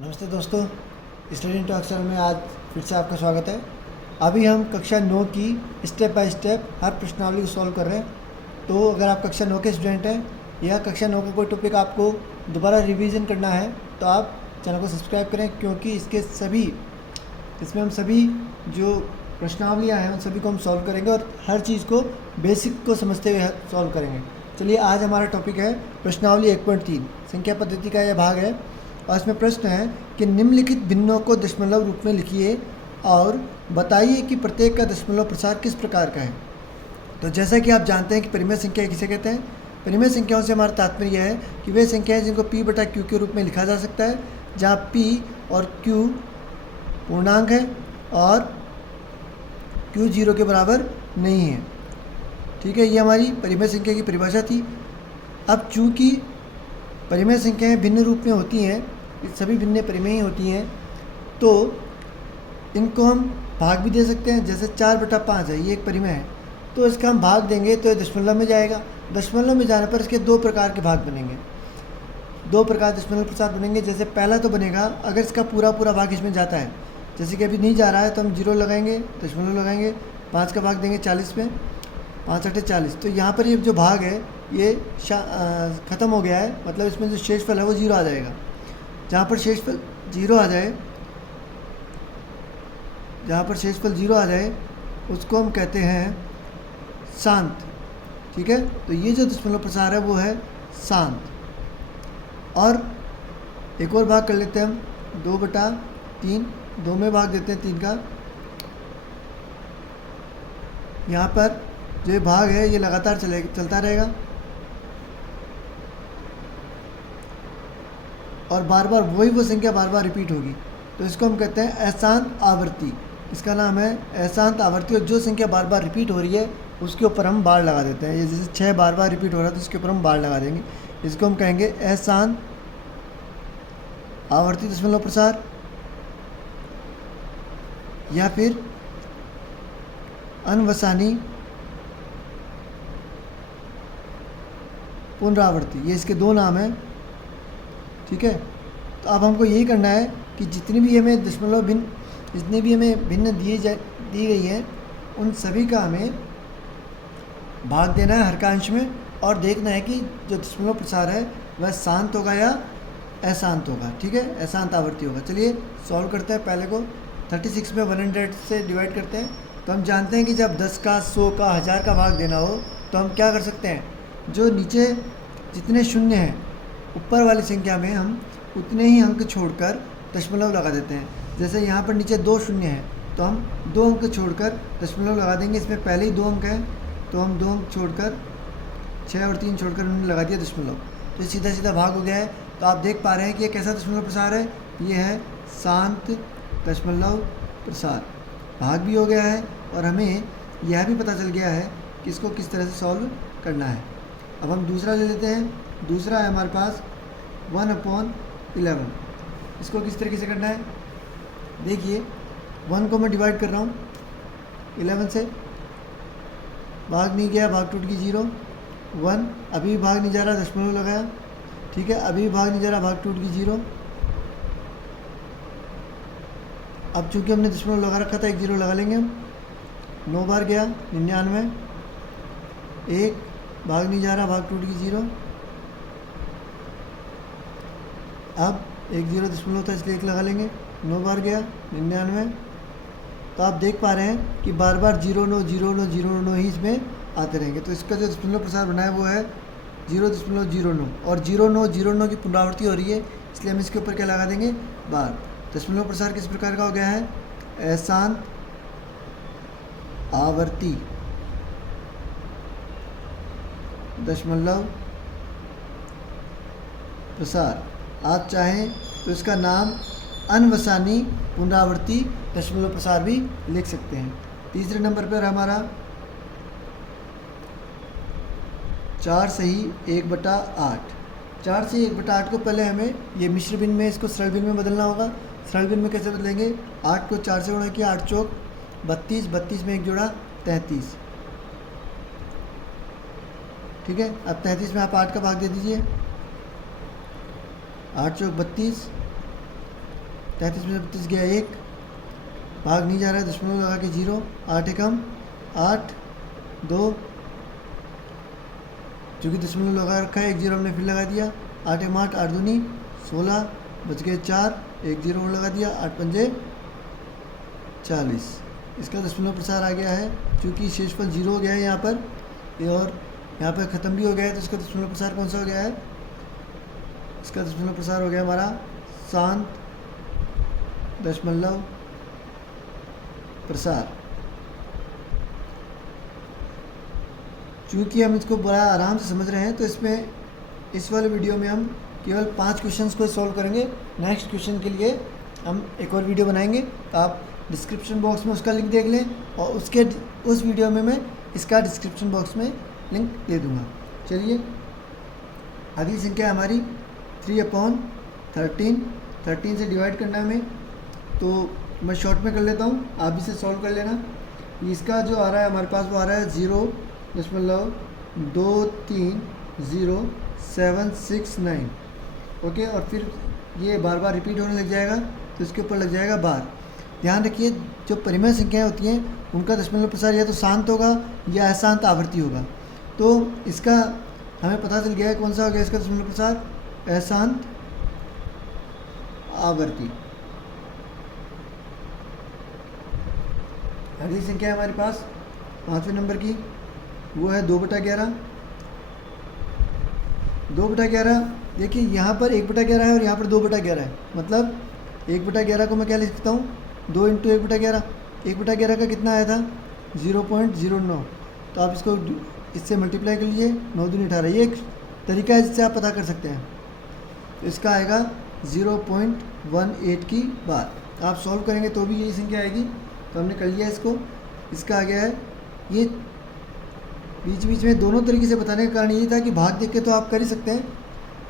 नमस्ते दोस्तों, study talk channel में आज फिर से आपका स्वागत है। अभी हम कक्षा 9 की स्टेप बाय स्टेप हर प्रश्नावली को सॉल्व कर रहे हैं। तो अगर आप कक्षा 9 के स्टूडेंट हैं या कक्षा 9 का कोई टॉपिक आपको दोबारा रिवीजन करना है तो आप चैनल को सब्सक्राइब करें, क्योंकि इसमें हम सभी जो प्रश्नावलियाँ हैं उन सभी को हम सॉल्व करेंगे और हर चीज़ को बेसिक को समझते हुए सॉल्व करेंगे। चलिए, आज हमारा टॉपिक है प्रश्नावली 1.3 संख्या पद्धति का यह भाग है। और इसमें प्रश्न है कि निम्नलिखित भिन्नों को दशमलव रूप में लिखिए और बताइए कि प्रत्येक का दशमलव प्रसार किस प्रकार का है। तो जैसा कि आप जानते हैं कि परिमेय संख्या किसे कहते हैं। परिमेय संख्याओं से हमारा तात्पर्य यह है कि वे संख्याएं जिनको p बटा q के रूप में लिखा जा सकता है, जहाँ p और q पूर्णांक है और q 0 के बराबर नहीं है। ठीक है, ये हमारी परिमेय संख्या की परिभाषा थी। अब चूँकि परिमेय संख्याएं भिन्न रूप में होती हैं, सभी भिन्न परिमेय ही होती हैं, तो इनको हम भाग भी दे सकते हैं। जैसे 4/5 है, ये एक परिमेय है, तो इसका हम भाग देंगे तो ये दशमलव में जाएगा। दशमलव में जाने पर इसके दो प्रकार के भाग बनेंगे, दो प्रकार दशमलव प्रसार बनेंगे। जैसे पहला तो बनेगा अगर इसका पूरा भाग इसमें जाता है, जैसे कि अभी नहीं जा रहा है तो हम 0 लगाएंगे, दशमलव लगाएंगे, 5 का भाग देंगे 40 में, 5 × 40। तो यहाँ पर ये जो भाग है ये ख़त्म हो गया है, मतलब इसमें जो शेषफल है वो 0 आ जाएगा। जहाँ पर शेषफल 0 आ जाए, उसको हम कहते हैं शांत। ठीक है, तो ये जो दशमलव प्रसार है वो है शांत। और एक और भाग कर लेते हैं हम, 2/3, 2 में भाग देते हैं 3 का। यहाँ पर जो ये भाग है ये लगातार चलता रहेगा और बार बार वो संख्या बार बार रिपीट होगी। तो इसको हम कहते हैं अशांत आवर्ती। इसका नाम है अशांत आवर्ती। और जो संख्या बार बार रिपीट हो रही है उसके ऊपर हम बार लगा देते हैं। ये जैसे 6 बार बार रिपीट हो रहा है तो इसके ऊपर हम बार लगा देंगे। इसको हम कहेंगे अशांत आवर्ती दशमलव प्रसार, या फिर अनवसानी पुनरावृत्ति। ये इसके दो नाम हैं। ठीक है, तो अब हमको यही करना है कि जितनी भी हमें भिन्न दी गई है उन सभी का हमें भाग देना है हर का अंश में, और देखना है कि जो दशमलव प्रसार है वह शांत होगा या अशांत होगा। ठीक है, अशांत आवर्ती होगा। चलिए सॉल्व करते हैं। पहले को 36 में 100 से डिवाइड करते हैं। तो हम जानते हैं कि जब 10 का, 100 का, 1000 का भाग देना हो तो हम क्या कर सकते हैं, जो नीचे जितने शून्य हैं ऊपर वाली संख्या में हम उतने ही अंक छोड़कर दशमलव लगा देते हैं। जैसे यहाँ पर नीचे 2 शून्य हैं तो हम 2 अंक छोड़कर दशमलव लगा देंगे। इसमें पहले ही 2 अंक हैं तो हम 2 अंक छोड़कर 6 और 3 छोड़कर उन्होंने लगा दिया दशमलव। तो सीधा सीधा भाग हो गया है। तो आप देख पा रहे हैं कि ये कैसा दशमलव प्रसार है। ये है शांत दशमलव प्रसार। भाग भी हो गया है और हमें यह भी पता चल गया है कि इसको किस तरह से सॉल्व करना है। अब हम दूसरा ले लेते हैं। दूसरा है हमारे पास 1/11। इसको किस तरीके से करना है, देखिए 1 को मैं डिवाइड कर रहा हूँ 11 से, भाग नहीं गया, भाग टूट गई 0। 1 अभी भी भाग नहीं जा रहा, दशमलव लगाया। ठीक है, अभी भी भाग नहीं जा रहा, भाग टूट गई 0। अब चूँकि हमने दशमलव लगा रखा था, एक 0 लगा लेंगे हम। 9 बार गया 99, 1 भाग नहीं जा रहा, भाग टूट गई 0। अब एक 0 दशमलव था इसलिए 1 लगा लेंगे। 9 बार गया 99। तो आप देख पा रहे हैं कि बार बार 0 9 0 9 0 9 ही इसमें आते रहेंगे। तो इसका जो दशमलव प्रसार बना है वो है 0.09, और 0 9 0 9 की पुनरावृत्ति हो रही है, इसलिए हम इसके ऊपर क्या लगा देंगे, बार। दशमलव प्रसार किस प्रकार का हो गया है, अशांत आवर्ती दशमलव प्रसार। आप चाहें तो इसका नाम अनवसानी पुनरावृत्ति दशमलव प्रसार भी लिख सकते हैं। तीसरे नंबर पर हमारा 4 सही 1/8। 4 से 1/8 को पहले हमें ये मिश्र भिन्न में, इसको सरल भिन्न में बदलना होगा। सरल भिन्न में कैसे बदलेंगे, 8 को 4 से गुणा किया, 8 चौक 32, 32 में 1 जोड़ा 33। ठीक है, अब 33 में आप 8 का भाग दे दीजिए, 8 चौक 32, 33 में से 32 गया 1, भाग नहीं जा रहा है, दशमलव लगा के 0, 8 एकम 8, 2, चूँकि दशमलव लगा रखा है 1 0 हमने फिर लगा दिया, 8 एम 8, 8 दूनी 16, बच गए 4, 1 0 और लगा दिया, 8 पंजे 40। इसका दशमलव प्रसार आ गया है, क्योंकि शेषफल 0 हो गया है यहाँ पर, ये और यहाँ पर ख़त्म भी हो गया है, तो इसका दशमलव प्रसार कौन सा हो गया है? इसका दशमलव प्रसार हो गया हमारा शांत दशमलव प्रसार। चूँकि हम इसको बड़ा आराम से समझ रहे हैं, तो इसमें इस वाले वीडियो में हम केवल 5 क्वेश्चंस को सॉल्व करेंगे। नेक्स्ट क्वेश्चन के लिए हम एक और वीडियो बनाएंगे, तो आप डिस्क्रिप्शन बॉक्स में उसका लिंक देख लें, और उस वीडियो में मैं इसका डिस्क्रिप्शन बॉक्स में लिंक दे दूँगा। चलिए, अगली संख्या है हमारी 3/13। 13 से डिवाइड करना है हमें, तो मैं शॉर्ट में कर लेता हूँ, आप इसे सॉल्व कर लेना। इसका जो आ रहा है हमारे पास, वो आ रहा है 0.230769। ओके, और फिर ये बार बार रिपीट होने लग जाएगा, तो इसके ऊपर लग जाएगा बार। ध्यान रखिए, जो परिमेय संख्याएं होती हैं उनका दशमलव प्रसार या तो शांत होगा या अशांत आवर्ती होगा। तो इसका हमें पता चल गया है कौन सा हो गया इसका दशमलव प्रसार, अशांत आवर्ती। अगली संख्या है हमारे पास 5वें नंबर की, वो है 2/11। 2/11, देखिए यहाँ पर 1/11 है और यहाँ पर 2/11 है, मतलब 1/11 को मैं क्या लिख सकता हूँ, 2 × 1/11। 1/11 का कितना आया था, 0.09, तो आप इसको इससे मल्टीप्लाई कर लीजिए, 9 दूनी 18। ये एक तरीका है जिससे आप पता कर सकते हैं। तो इसका आएगा 0.18 की बार। आप सॉल्व करेंगे तो भी यही संख्या आएगी, तो हमने कर लिया इसको। इसका आ गया है, ये बीच बीच में दोनों तरीके से बताने का कारण ये था कि भाग देख के तो आप कर ही सकते हैं,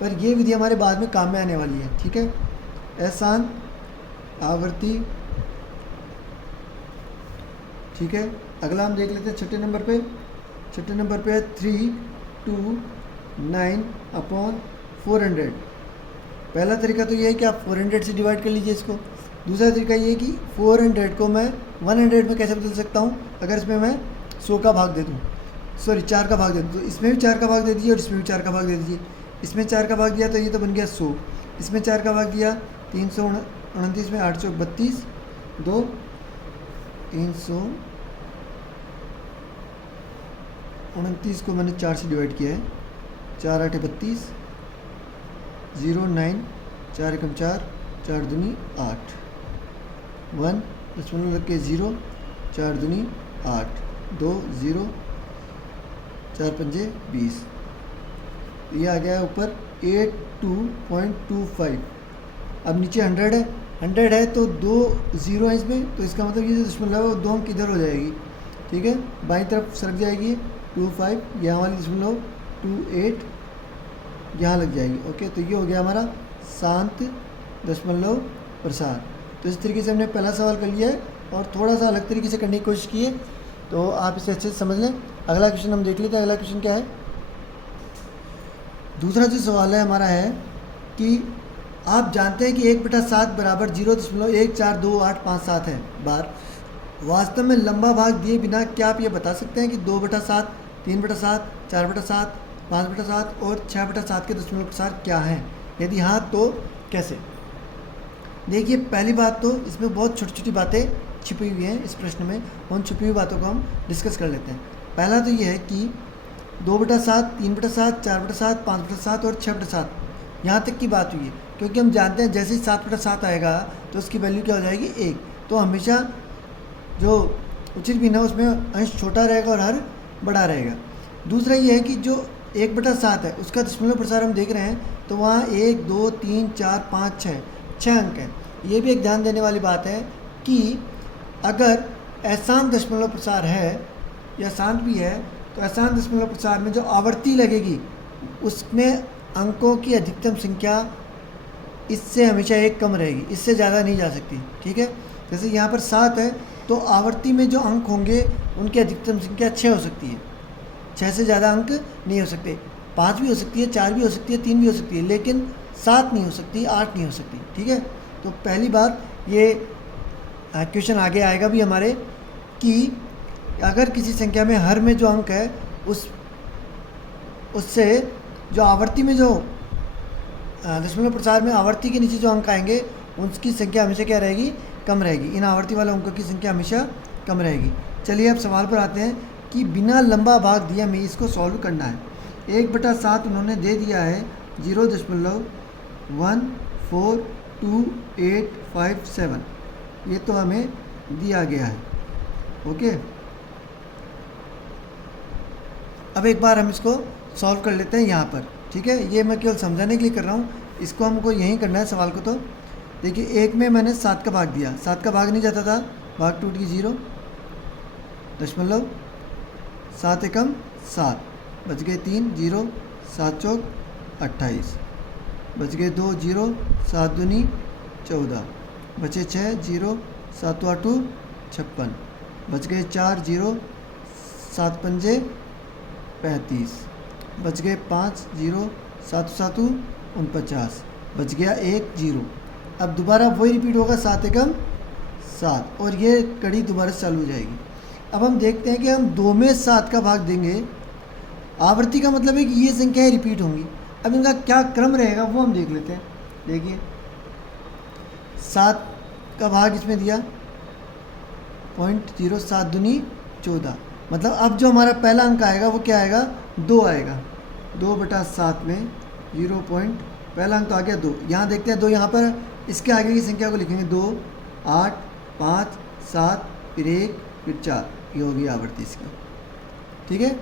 पर ये विधि हमारे बाद में काम में आने वाली है। ठीक है, अशांत आवर्ती। ठीक है, अगला हम देख लेते हैं छठे नंबर पे। छठे नंबर पे है 329/400। पहला तरीका तो ये है कि आप 400 से डिवाइड कर लीजिए इसको। दूसरा तरीका ये है कि 400 को मैं 100 में कैसे बदल सकता हूँ, अगर इसमें मैं 100 का भाग दे दूँ, सॉरी 4 का भाग दे दूँ, तो इसमें भी 4 का भाग दे दीजिए और इसमें भी 4 का भाग दे दीजिए। इसमें 4 का भाग दिया तो ये तो बन गया 100, इसमें 4 का भाग दिया 329 में 8 चौक 32, 2 329 को मैंने 4 से डिवाइड किया है, 4 8 32, 0 9, 4 एकम 4, 4 दूनी 8, 1 दशमलव लग के 0, 4 दूनी 8, 2 0, 4 पंजे 20। ये आ गया है ऊपर 82.25। अब नीचे 100 है, 100 है तो 2 0 है इसमें, तो इसका मतलब ये जो दशमलव है वो 2 अंक इधर हो जाएगी। ठीक है, बाईं तरफ सरक जाएगी, 25 यहाँ वाली दशमलव 28 यहाँ लग जाएगी। ओके, तो ये हो गया हमारा शांत दशमलव प्रसार। तो इस तरीके से हमने पहला सवाल कर लिया है, और थोड़ा सा अलग तरीके से करने की कोशिश की है, तो आप इसे अच्छे से समझ लें। अगला क्वेश्चन हम देख लेते हैं। अगला क्वेश्चन क्या है, दूसरा जो सवाल है हमारा है कि आप जानते हैं कि 1/7 बराबर 0.1428557 है बार। वास्तव में लंबा भाग दिए बिना क्या आप ये बता सकते हैं कि 2/7, 3/7, 4/7, 5/7 और 6/7 के दशमलव प्रसार क्या हैं? यदि हाँ तो कैसे? देखिए, पहली बात तो इसमें बहुत छोटी छोटी बातें छिपी हुई हैं इस प्रश्न में। उन छुपी हुई बातों को हम डिस्कस कर लेते हैं। पहला तो ये है कि 2/7, 3/7, 4/7, 5/7 और 6/7 यहाँ तक की बात हुई है, क्योंकि हम जानते हैं जैसे ही 7/7 आएगा तो उसकी वैल्यू क्या हो जाएगी 1। तो हमेशा जो उचित भिन्न है उसमें अंश छोटा रहेगा और हर बड़ा रहेगा। दूसरा ये है कि जो 1/7 है उसका दशमलव प्रसार हम देख रहे हैं, तो वहाँ 1 2 3 4 5 6 अंक हैं। ये भी एक ध्यान देने वाली बात है कि अगर अशांत दशमलव प्रसार है या शांत भी है, तो अशांत दशमलव प्रसार में जो आवर्ती लगेगी उसमें अंकों की अधिकतम संख्या इससे हमेशा 1 कम रहेगी, इससे ज़्यादा नहीं जा सकती। ठीक है, जैसे यहाँ पर 7 है तो आवर्ती में जो अंक होंगे उनकी अधिकतम संख्या 6 हो सकती है, 6 से ज़्यादा अंक नहीं हो सकते। 5 भी हो सकती है, 4 भी हो सकती है, 3 भी हो सकती है, लेकिन 7 नहीं हो सकती, 8 नहीं हो सकती। ठीक है, तो पहली बात ये क्वेश्चन आगे आएगा भी हमारे कि अगर किसी संख्या में हर में जो अंक है उससे जो आवर्ती में जो दशमलव प्रसार में आवर्ती के नीचे जो अंक आएंगे उसकी संख्या हमेशा क्या रहेगी, कम रहेगी। इन आवर्ती वाले अंकों की संख्या हमेशा कम रहेगी। चलिए अब सवाल पर आते हैं कि बिना लंबा भाग दिए हमें इसको सॉल्व करना है। 1/7 उन्होंने दे दिया है 0.142857, ये तो हमें दिया गया है। ओके, अब एक बार हम इसको सॉल्व कर लेते हैं यहाँ पर। ठीक है, ये मैं केवल समझाने के लिए कर रहा हूँ, इसको हमको यहीं करना है सवाल को। तो देखिए, एक में मैंने 7 का भाग दिया, 7 का भाग नहीं जाता था, भाग टूट गई 0, दशमलव 7 एकम 7, बच गए 3, 0, 7 चौक 28, बच गए 2, 0, 7 दूनी 14, बचे 6, 0, 7 आठू 56, बच गए 4, 0, 7 पंजे 35, बच गए 5, 0, 7 7 49, बच गया 1, 0। अब दोबारा वही रिपीट होगा 7 एकम 7, और ये कड़ी दोबारा से चालू हो जाएगी। अब हम देखते हैं कि हम 2 में 7 का भाग देंगे, आवर्ती का मतलब है कि ये संख्याएं रिपीट होंगी। अब इनका क्या क्रम रहेगा वो हम देख लेते हैं। देखिए, 7 का भाग इसमें दिया 0.0, 7 दूनी 14, मतलब अब जो हमारा पहला अंक आएगा वो क्या आएगा, 2 आएगा। 2/7 में 0 पॉइंट, पहला अंक तो आ गया 2। यहाँ देखते हैं 2, यहाँ पर इसके आगे की संख्या को लिखेंगे 2, 8, 5, 7, फिर 1, फिर 4, ये होगी आवर्ती इसकी। ठीक है,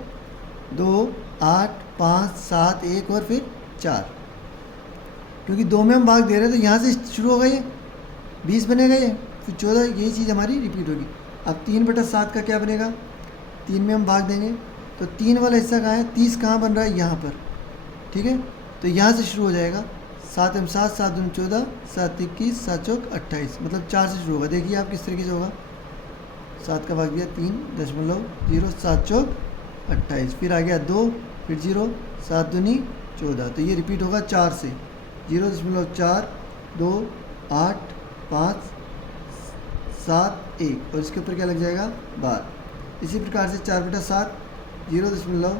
2, 8, 5, 7, 1 और फिर 4, क्योंकि 2 में हम भाग दे रहे हैं तो यहाँ से शुरू होगा, ये 20 बनेगा, ये फिर 14, यही चीज़ हमारी रिपीट होगी। अब 3/7 का क्या बनेगा, 3 में हम भाग देंगे तो 3 वाला हिस्सा कहाँ है, 30 कहाँ बन रहा है, यहाँ पर। ठीक है, तो यहाँ से शुरू हो जाएगा 7 एम 7, 7 दूनी 14, 7 21, 7 चौक 28, मतलब 4 से शुरू होगा। देखिए आप किस तरीके से होगा, 7 का भाग दिया 3.0, 7 चौक 28, फिर आ गया 2, फिर 0, 7 दूनी 14, तो ये रिपीट होगा 4 से, 0.4, 2, 8, 5, 7, 1, और इसके ऊपर क्या लग जाएगा, 12। इसी प्रकार से 4/7, 0.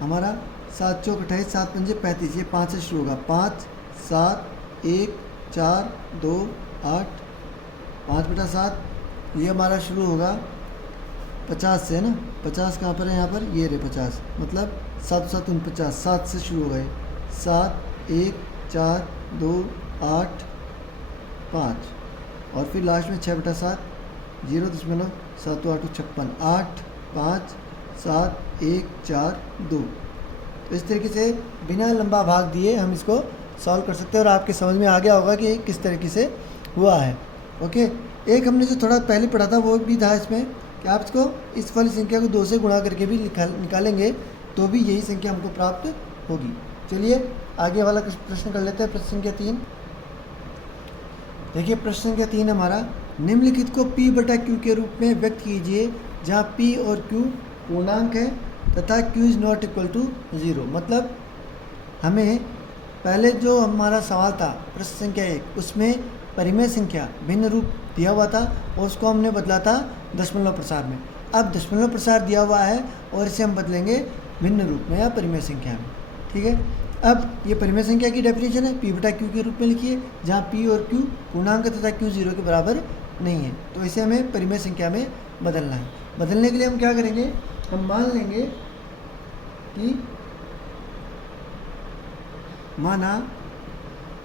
हमारा 7 चौक 28, 7 पंजे 35, ये 5 से शुरू होगा, 5, 7, 1, 4, 2, 8, 5/7, ये हमारा शुरू होगा 50 से, है ना। 50 कहाँ पर है, यहाँ पर, ये रहे 50, मतलब 7 7 49, 7 से शुरू होगा ये, 7, 1, 4, 2, 8, 5, और फिर लास्ट में 6/7, 0.7 8 56, 8, 5, 7, 1, 4, 2। तो इस तरीके से बिना लंबा भाग दिए हम इसको सॉल्व कर सकते हैं, और आपके समझ में आ गया होगा कि किस तरीके से हुआ है। ओके, एक हमने जो थोड़ा पहले पढ़ा था वो भी था इसमें कि आप इसको इस वाली संख्या को 2 से गुणा करके भी निकालेंगे तो भी यही संख्या हमको प्राप्त होगी। चलिए आगे वाला प्रश्न कर लेते हैं, प्रश्न संख्या 3। देखिए, प्रश्न संख्या 3 हमारा, निम्नलिखित को P/Q के रूप में व्यक्त कीजिए जहाँ P और Q पूर्णांक है तथा Q is not equal to 0। मतलब हमें पहले जो हमारा सवाल था प्रश्न संख्या 1, उसमें परिमेय संख्या भिन्न रूप दिया हुआ था और उसको हमने बदला था दशमलव प्रसार में। अब दशमलव प्रसार दिया हुआ है और इसे हम बदलेंगे भिन्न रूप में या परिमेय संख्या में। ठीक है, अब ये परिमेय संख्या की डेफिनेशन है, P/Q के रूप में लिखिए जहाँ P और Q पूर्णांक तथा Q 0 के बराबर नहीं है, तो इसे हमें परिमेय संख्या में बदलना है। बदलने के लिए हम क्या करेंगे, हम मान लेंगे कि माना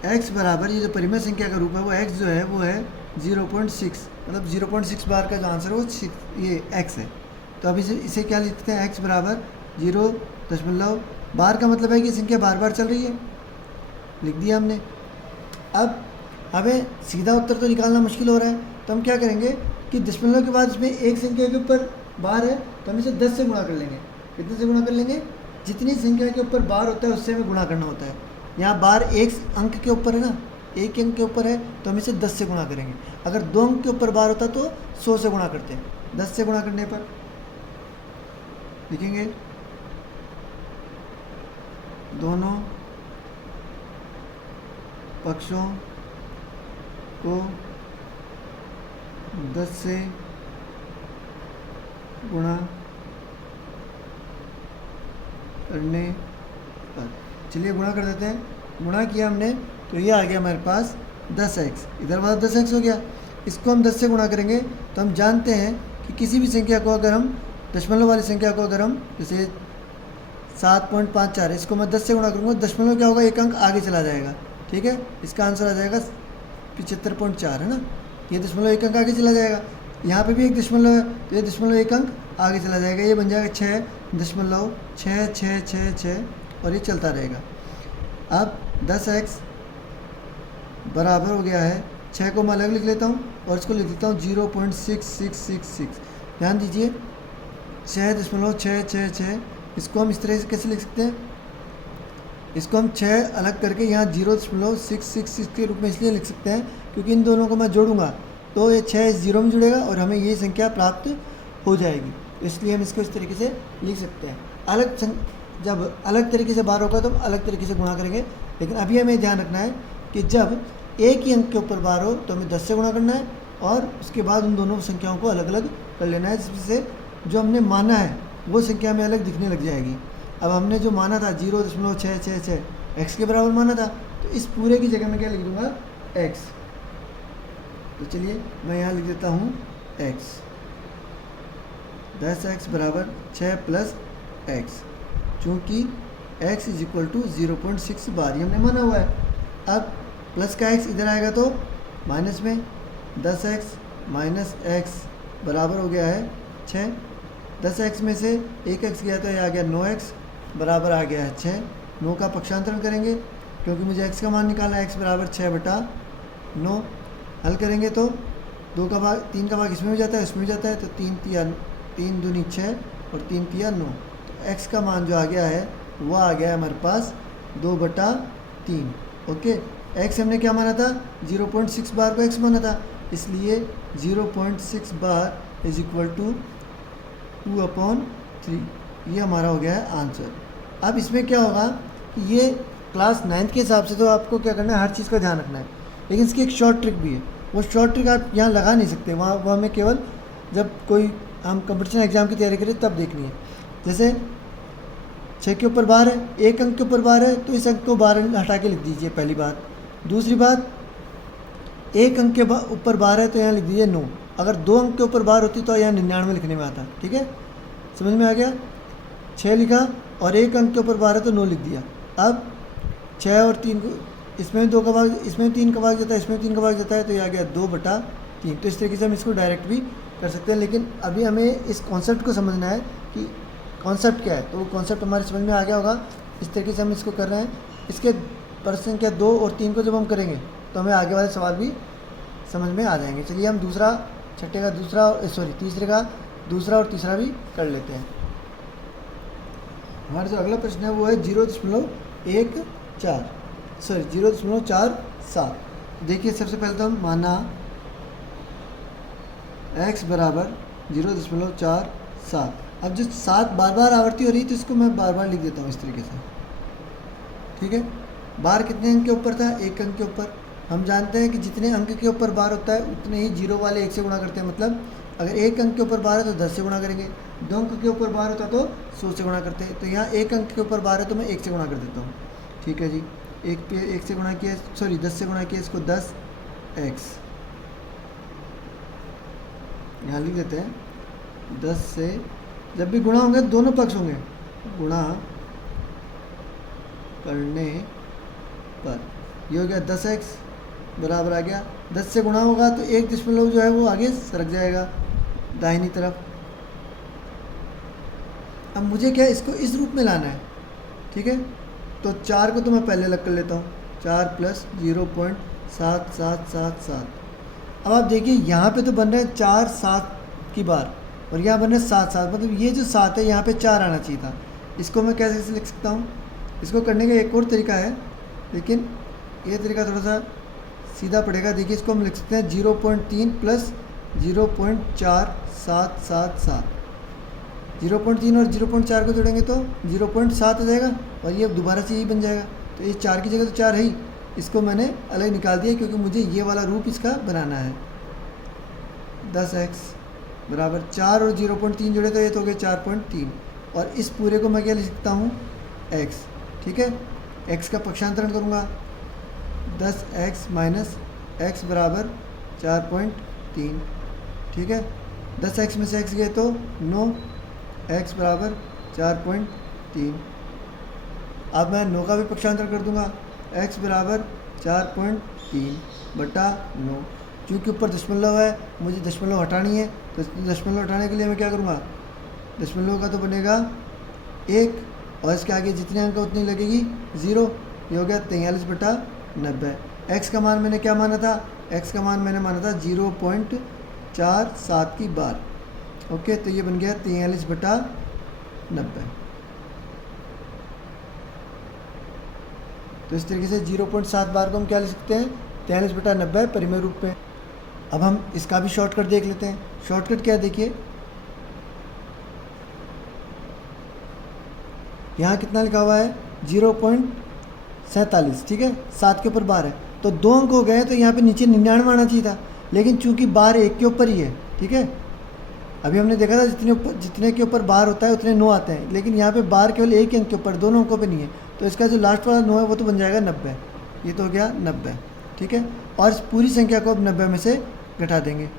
x बराबर, ये जो परिमेय संख्या का रूप है वो x जो है वो है 0.6, मतलब 0.6 बार का जो आंसर है वो ये x है। तो अब इसे क्या लिखते हैं, x बराबर 0. बार का मतलब है कि संख्या बार बार चल रही है, लिख दिया हमने। अब हमें सीधा उत्तर तो निकालना मुश्किल हो रहा है, तो हम क्या करेंगे कि दशमलव के बाद इसमें एक संख्या के ऊपर बार है तो हम इसे 10 से गुणा कर लेंगे। कितने से गुणा कर लेंगे, जितनी संख्या के ऊपर बार होता है उससे हमें गुणा करना होता है। यहाँ बार एक अंक के ऊपर है ना, एक अंक के ऊपर है तो हम इसे 10 से गुणा करेंगे। अगर 2 अंक के ऊपर बार होता तो 100 से गुणा करते हैं। 10 से गुणा करने पर लिखेंगे दोनों पक्षों को 10 से गुणा करने पर, चलिए गुणा कर देते हैं। गुणा किया हमने तो ये आ गया हमारे पास 10x, इधर हमारा 10x हो गया। इसको हम 10 से गुणा करेंगे तो हम जानते हैं कि किसी भी संख्या को अगर हम दशमलव वाली संख्या को अगर हम जैसे 7.54, इसको मैं 10 से गुणा करूँगा, दशमलव क्या होगा, एक अंक आगे चला जाएगा। ठीक है, इसका आंसर आ जाएगा 75.4, है ना। ये दशमलव एक अंक आगे चला जाएगा। यहाँ पे भी एक दशमलव है तो ये दशमलव एक अंक आगे चला जाएगा, ये बन जाएगा 6.666 और ये चलता रहेगा। अब 10x बराबर हो गया है 6 को मैं अलग लिख लेता हूँ और इसको लिख लेता हूँ 0.6666। ध्यान दीजिए 6.666, इसको हम इस तरह से कैसे लिख सकते हैं, इसको हम 6 अलग करके यहाँ 0.666 के रूप में इसलिए लिख सकते हैं क्योंकि इन दोनों को मैं जोड़ूंगा तो ये 6 इस 0 में जुड़ेगा और हमें ये संख्या प्राप्त हो जाएगी। तो इसलिए हम इसको इस तरीके से लिख सकते हैं। जब अलग तरीके से बार होगा तो हम अलग तरीके से गुणा करेंगे, लेकिन अभी हमें ध्यान रखना है कि जब एक ही अंक के ऊपर बार हो तो हमें 10 से गुणा करना है और उसके बाद उन दोनों संख्याओं को अलग अलग कर लेना है, जिससे जो हमने माना है वो संख्या में अलग दिखने लग जाएगी। अब हमने जो माना था 0.666 x के बराबर माना था, तो इस पूरे की जगह में क्या लिख दूंगा, x। तो चलिए मैं यहाँ लिख देता हूँ x, 10x बराबर 6 प्लस x, चूँकि x इज इक्वल टू 0.6 बार ये हमने माना हुआ है। अब प्लस का x इधर आएगा तो माइनस में 10x माइनस x बराबर हो गया है 6। 10x में से एक x गया तो ये आ गया 9x बराबर आ गया है 6। 9 का पक्षांतरण करेंगे क्योंकि मुझे x का मान निकालना है, x बराबर 6/9। हल करेंगे तो 2 का भाग 3 का भाग इसमें भी जाता है, इसमें भी जाता है, तो 3 दूनी 6 और 3 तिया 9। तो x का मान जो आ गया है वो आ गया है हमारे पास 2/3। ओके, x हमने क्या माना था, 0.6 बार को x माना था, इसलिए 0.6 बार इज इक्वल टू 2/3। ये हमारा हो गया है आंसर। अब इसमें क्या होगा कि ये क्लास 9th के हिसाब से तो आपको क्या करना है, हर चीज़ का ध्यान रखना है, लेकिन इसकी एक शॉर्ट ट्रिक भी है। वो शॉर्ट ट्रिक आप यहाँ लगा नहीं सकते, वह हमें केवल जब कोई हम कंपटीशन एग्ज़ाम की तैयारी करें तब देखनी है। जैसे 6 के ऊपर बार है, एक अंक के ऊपर बार है तो इस अंक को बार हटा के लिख दीजिए, पहली बात। दूसरी बात, एक अंक के ऊपर बार है तो यहाँ लिख दीजिए 9। अगर 2 अंक के ऊपर बार होती तो यहाँ 99 लिखने में आता। ठीक है, समझ में आ गया। 6 लिखा और एक अंक के ऊपर बार है तो 9 लिख दिया। अब 6 और 3 को इसमें 2 का भाग, इसमें 3 का भाग जाता है, इसमें 3 का भाग जाता है, तो ये आ गया 2/3। तो इस तरीके से हम इसको डायरेक्ट भी कर सकते हैं, लेकिन अभी हमें इस कॉन्सेप्ट को समझना है कि कॉन्सेप्ट क्या है। तो वो कॉन्सेप्ट हमारे समझ में आ गया होगा। इस तरीके से हम इसको कर रहे हैं। इसके प्रश्न संख्या 2 और 3 को जब हम करेंगे तो हमें आगे वाले सवाल भी समझ में आ जाएंगे। चलिए हम तीसरे का दूसरा और तीसरा भी कर लेते हैं। हमारा जो अगला प्रश्न है वो है 0.47। देखिए सबसे पहले तो हम माना x बराबर 0.47। अब जो 7 बार बार आवर्ती हो रही तो इसको मैं बार बार लिख देता हूँ इस तरीके से। ठीक है, बार कितने अंक के ऊपर था, एक अंक के ऊपर। हम जानते हैं कि जितने अंक के ऊपर बार होता है उतने ही जीरो वाले 1 से गुणा करते हैं। मतलब अगर एक अंक के ऊपर बार है तो 10 से गुणा करेंगे, 2 अंक के ऊपर बार होता तो 100 से गुणा करते हैं। तो यहाँ एक अंक के ऊपर बार है तो मैं 1 से गुणा कर देता हूँ। ठीक है जी, 1 से गुणा किया, 10 से गुणा किया, इसको 10x यहाँ लिख देते हैं। 10 से जब भी गुणा होंगे दोनों पक्ष होंगे, गुणा करने पर ये हो गया 10x बराबर आ गया। 10 से गुणा होगा तो 1 दशमलव जो है वो आगे सरक जाएगा दाहिनी तरफ। अब मुझे क्या इसको इस रूप में लाना है। ठीक है, तो 4 को तो मैं पहले अलग कर लेता हूँ, 4 प्लस 0.7777। अब आप देखिए यहाँ पे तो बन रहा है 4 7 की बार और यहाँ बन रहा है 7 7, मतलब ये जो 7 है यहाँ पे 4 आना चाहिए था। इसको मैं कैसे लिख सकता हूँ, इसको करने का एक और तरीका है, लेकिन ये तरीका थोड़ा सा सीधा पड़ेगा। देखिए इसको हम लिख सकते हैं 0.3 प्लस 0.4777। 0.3 और 0.4 को जोड़ेंगे तो 0.7 आ जाएगा और ये दोबारा से यही बन जाएगा। तो ये 4 की जगह तो 4 है ही, इसको मैंने अलग निकाल दिया क्योंकि मुझे ये वाला रूप इसका बनाना है। 10x बराबर 4 और 0.3 जोड़े तो ये तो हो गए 4.3, और इस पूरे को मैं क्या लिख सकता हूँ x, ठीक है। x का पक्षांतरण करूँगा, 10x माइनस x बराबर 4.3, ठीक है। 10x में से x गए तो 9, x बराबर 4.3। अब मैं 9 का भी पक्षांतर कर दूंगा, x बराबर 4.3 बटा 9। चूँकि ऊपर दशमलव है, मुझे दशमलव हटानी है, तो दशमलव हटाने के लिए मैं क्या करूँगा, दशमलव का तो बनेगा 1 और इसके आगे जितने अंक उतनी लगेगी 0। ये हो गया 43 बटा 90। x का मान मैंने क्या माना था, x का मान मैंने माना था 0.47 की बार। ओके, तो ये बन गया 43 बटा 90। तो इस तरीके से 0.7 बार को हम क्या लिख सकते हैं, 43 बटा 90 परिमेय रूप में। अब हम इसका भी शॉर्टकट देख लेते हैं। शॉर्टकट क्या है, देखिए यहाँ कितना लिखा हुआ है 0.47, ठीक है, 7 के ऊपर बार है, तो 2 अंक हो गए, तो यहाँ पे नीचे 99 आना चाहिए था, लेकिन चूंकि बार 1 के ऊपर ही है, ठीक है। अभी हमने देखा था जितने के ऊपर बार होता है उतने 9 आते हैं, लेकिन यहाँ पे बार केवल 1 अंक के ऊपर, दोनों अंकों पे नहीं है, तो इसका जो लास्ट वाला 9 है वो तो बन जाएगा 90। ये तो हो गया 90, ठीक है। और इस पूरी संख्या को अब 90 में से घटा देंगे।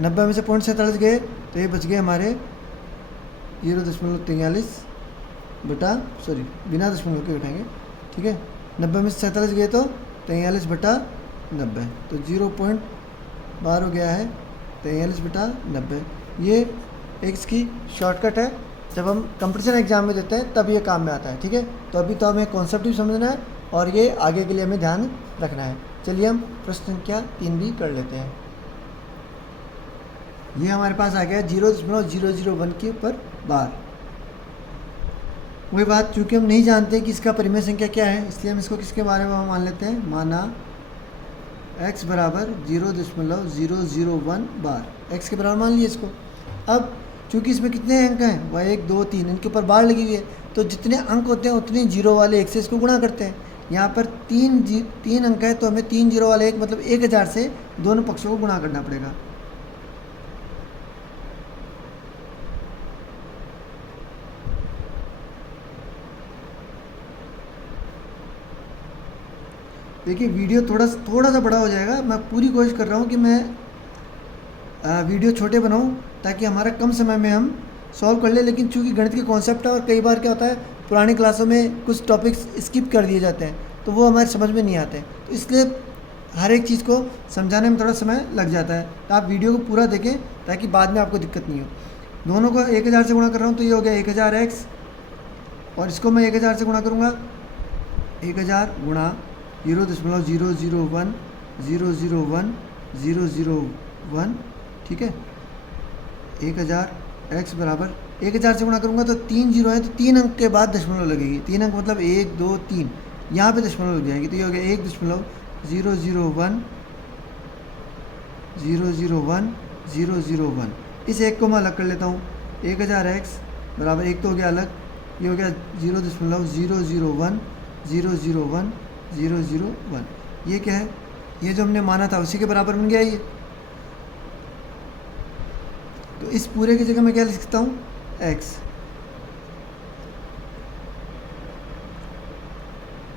90 में से 0.47 गए तो ये बच गए हमारे 0.43 बटा, सॉरी बिना दशमलव के घटाएंगे, ठीक है। 90 में से 47 गए तो 43 बटा 90, तो 0.12 हो गया है 43 बटा 90। ये एक इसकी शॉर्टकट है, जब हम कंपटीशन एग्जाम में देते हैं तब ये काम में आता है, ठीक है। तो अभी तो हमें कॉन्सेप्ट भी समझना है और ये आगे के लिए हमें ध्यान रखना है। चलिए हम प्रश्न संख्या 3 भी कर लेते हैं। ये हमारे पास आ गया 0.001 के ऊपर बार। वही बात, चूँकि हम नहीं जानते कि इसका परिमेय संख्या क्या है, इसलिए हम इसको किसके बारे में मान लेते हैं, माना x बराबर 0.001 बार, x के बराबर मान लिए इसको। अब चूँकि इसमें कितने अंक हैं, वह 1 2 3, इनके ऊपर बार लगी हुई है, तो जितने अंक होते हैं उतने जीरो वाले 1 से इसको गुणा करते हैं। यहाँ पर 3 अंक है, तो हमें 3 जीरो वाले 1 मतलब 1000 से दोनों पक्षों को गुणा करना पड़ेगा। देखिए वीडियो थोड़ा सा बड़ा हो जाएगा, मैं पूरी कोशिश कर रहा हूँ कि मैं वीडियो छोटे बनाऊँ ताकि हमारा कम समय में हम सॉल्व कर ले। लेकिन चूंकि गणित के कॉन्सेप्ट है और कई बार क्या होता है पुरानी क्लासों में कुछ टॉपिक्स स्किप कर दिए जाते हैं, तो वो हमारे समझ में नहीं आते, तो इसलिए हर एक चीज़ को समझाने में थोड़ा समय लग जाता है। तो आप वीडियो को पूरा देखें ताकि बाद में आपको दिक्कत नहीं हो। दोनों को 1000 से गुणा कर रहा हूँ तो ये हो गया 1000x, और इसको मैं 1000 से गुणा करूँगा, 1000 गुणा 0.001 ठीक है। 1000 x बराबर 1000 से गुणा करूँगा तो 3 जीरो है, तो 3 अंक के बाद दशमलव लगेगी। 3 अंक मतलब 1 2 3, यहाँ पे दशमलव लग जाएगी, तो ये हो गया 1.001 इस एक को मैं अलग कर लेता हूँ। 1000x बराबर 1 तो हो गया अलग, ये हो गया 0.001 ये क्या है, ये जो हमने माना था उसी के बराबर बन गया ये। तो इस पूरे की जगह मैं क्या लिख सकता हूँ,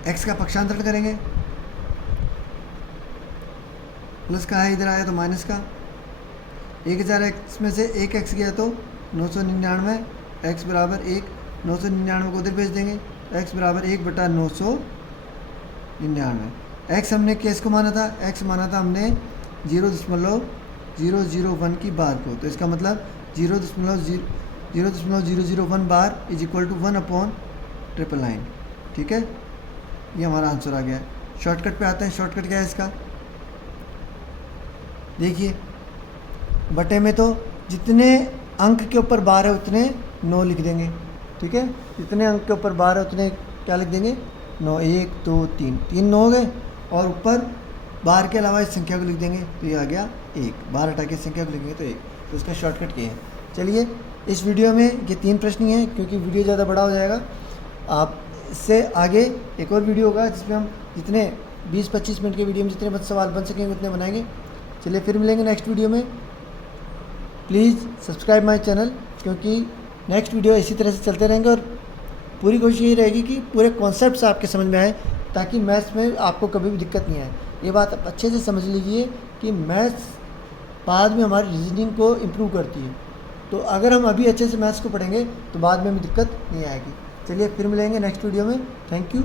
x का पक्षांतरण करेंगे, प्लस का है, इधर आया तो माइनस का। 1000x में से 1x गया तो 999, x बराबर 1, 999 को उधर भेज देंगे, x बराबर 1 बटा 999। x हमने किसको माना था, x माना था हमने 0.001 की बार को, तो इसका मतलब 0.001 बार इज इक्वल टू 1/999, ठीक है। ये हमारा आंसर आ गया है। शॉर्टकट पे आते हैं, शॉर्टकट क्या है इसका, देखिए बटे में तो जितने अंक के ऊपर बार है उतने 9 लिख देंगे, ठीक है। जितने अंक के ऊपर बार है उतने क्या लिख देंगे, 9, 1 2 3, 3 9 हो गए, और ऊपर बार के अलावा इस संख्या को लिख देंगे, तो ये आ गया 1, बार हटा के संख्या को लिखेंगे तो 1, तो इसका शॉर्टकट ये है। चलिए इस वीडियो में ये 3 प्रश्न ही हैं, क्योंकि वीडियो ज़्यादा बड़ा हो जाएगा। आप इससे आगे एक और वीडियो होगा जिसमें हम जितने 20-25 मिनट के वीडियो में जितने सवाल बन सकेंगे उतने बनाएंगे। चलिए फिर मिलेंगे नेक्स्ट वीडियो में। प्लीज़ सब्सक्राइब माय चैनल, क्योंकि नेक्स्ट वीडियो इसी तरह से चलते रहेंगे और पूरी कोशिश यही रहेगी कि पूरे कॉन्सेप्ट्स आपके समझ में आए, ताकि मैथ्स में आपको कभी भी दिक्कत नहीं आए। ये बात आप अच्छे से समझ लीजिए कि मैथ्स बाद में हमारी रीजनिंग को इम्प्रूव करती है। तो अगर हम अभी अच्छे से मैथ्स को पढ़ेंगे तो बाद में हमें दिक्कत नहीं आएगी। चलिए फिर मिलेंगे नेक्स्ट वीडियो में। Thank you.